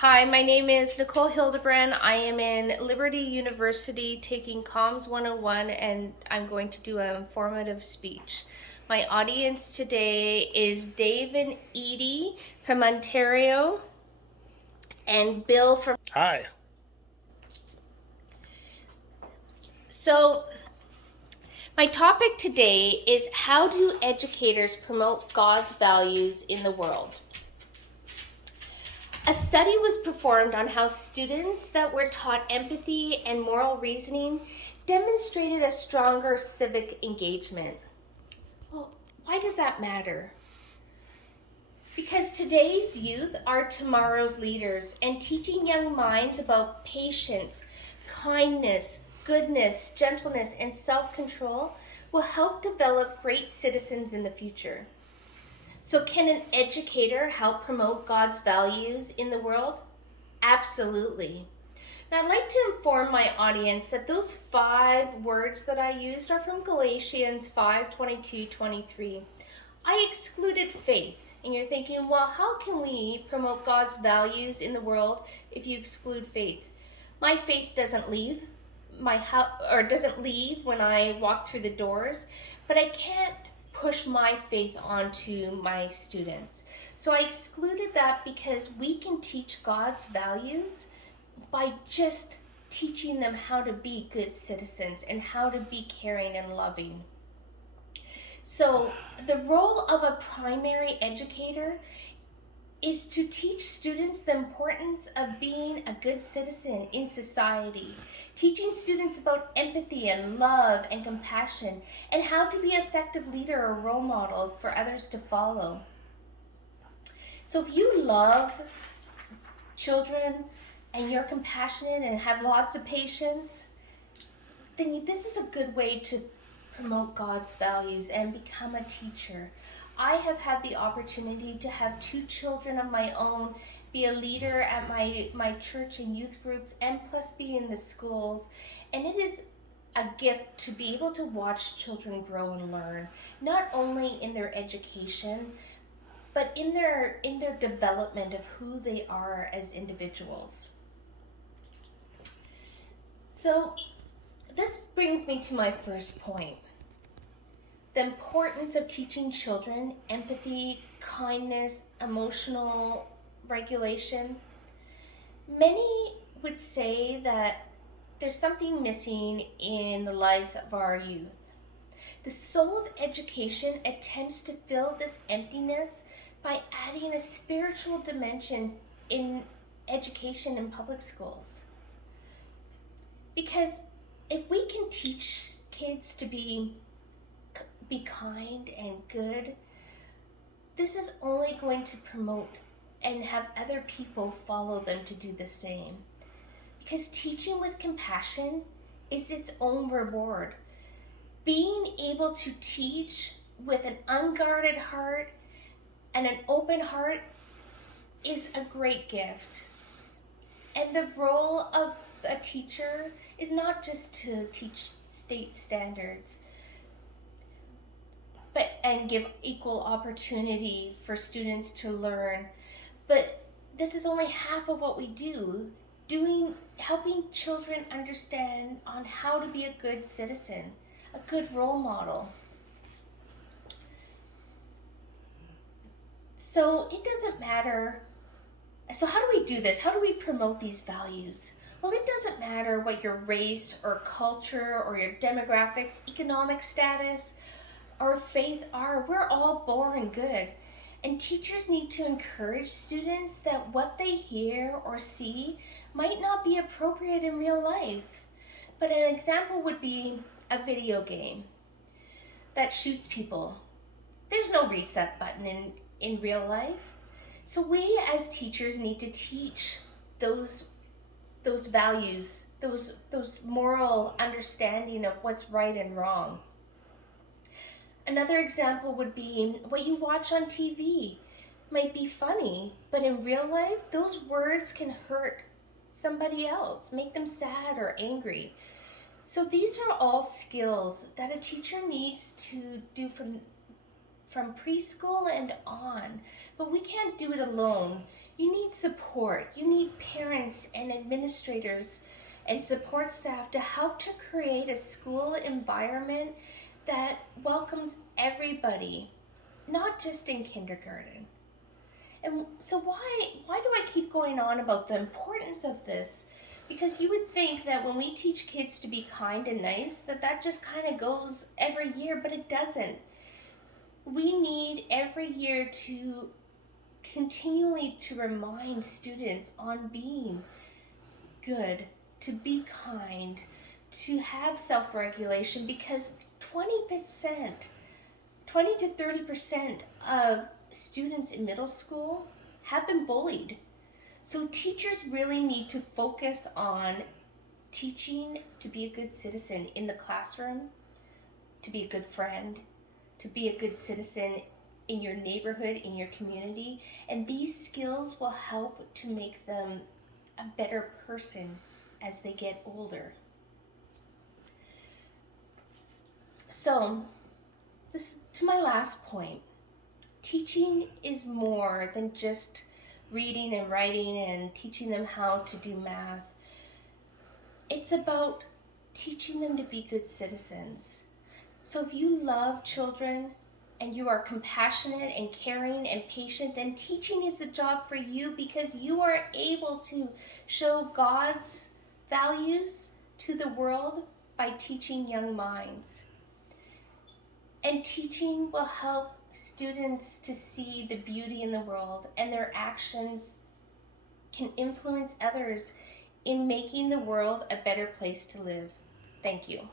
Hi, my name is Nicole Hildebrand. I am in Liberty University taking Comms 101 and I'm going to do an informative speech. My audience today is Dave and Edie from Ontario and Bill from... Hi. So, my topic today is how do educators promote God's values in the world? A study was performed on how students that were taught empathy and moral reasoning demonstrated a stronger civic engagement. Well, why does that matter? Because today's youth are tomorrow's leaders, and teaching young minds about patience, kindness, goodness, gentleness, and self-control will help develop great citizens in the future. So can an educator help promote God's values in the world? Absolutely. Now I'd like to inform my audience that those 5 words that I used are from Galatians 5:22-23. I excluded faith. And you're thinking, well, how can we promote God's values in the world if you exclude faith? My faith doesn't leave doesn't leave when I walk through the doors, but I can't push my faith onto my students. So I excluded that because we can teach God's values by just teaching them how to be good citizens and how to be caring and loving. So the role of a primary educator is to teach students the importance of being a good citizen in society, teaching students about empathy and love and compassion, and how to be an effective leader or role model for others to follow. So if you love children and you're compassionate and have lots of patience, then this is a good way to promote God's values and become a teacher. I have had the opportunity to have 2 children of my own, be a leader at my church and youth groups, and plus be in the schools. And it is a gift to be able to watch children grow and learn, not only in their education, but in their development of who they are as individuals. So this brings me to my first point. The importance of teaching children empathy, kindness, emotional regulation. Many would say that there's something missing in the lives of our youth. The soul of education attempts to fill this emptiness by adding a spiritual dimension in education in public schools. Because if we can teach kids to be kind and good, this is only going to promote and have other people follow them to do the same. Because teaching with compassion is its own reward. Being able to teach with an unguarded heart and an open heart is a great gift. And the role of a teacher is not just to teach state standards, and give equal opportunity for students to learn. But this is only half of what we do, helping children understand on how to be a good citizen, a good role model. So it doesn't matter. So how do we do this? How do we promote these values? Well, it doesn't matter what your race or culture or your demographics, economic status, or faith are. We're all born good. And teachers need to encourage students that what they hear or see might not be appropriate in real life. But an example would be a video game that shoots people. There's no reset button in real life. So we as teachers need to teach those values, those moral understanding of what's right and wrong. Another example would be what you watch on TV might be funny, but in real life, those words can hurt somebody else, make them sad or angry. So these are all skills that a teacher needs to do from preschool and on, but we can't do it alone. You need support. You need parents and administrators and support staff to help to create a school environment that welcomes everybody, not just in kindergarten. And so why do I keep going on about the importance of this? Because you would think that when we teach kids to be kind and nice, that just kind of goes every year, but it doesn't. We need every year to continually to remind students on being good, to be kind, to have self-regulation, because 20 to 30% of students in middle school have been bullied. So teachers really need to focus on teaching to be a good citizen in the classroom, to be a good friend, to be a good citizen in your neighborhood, in your community. And these skills will help to make them a better person as they get older. So, this to my last point. Teaching is more than just reading and writing and teaching them how to do math. It's about teaching them to be good citizens. So if you love children and you are compassionate and caring and patient, then teaching is a job for you, because you are able to show God's values to the world by teaching young minds. And teaching will help students to see the beauty in the world, and their actions can influence others in making the world a better place to live. Thank you.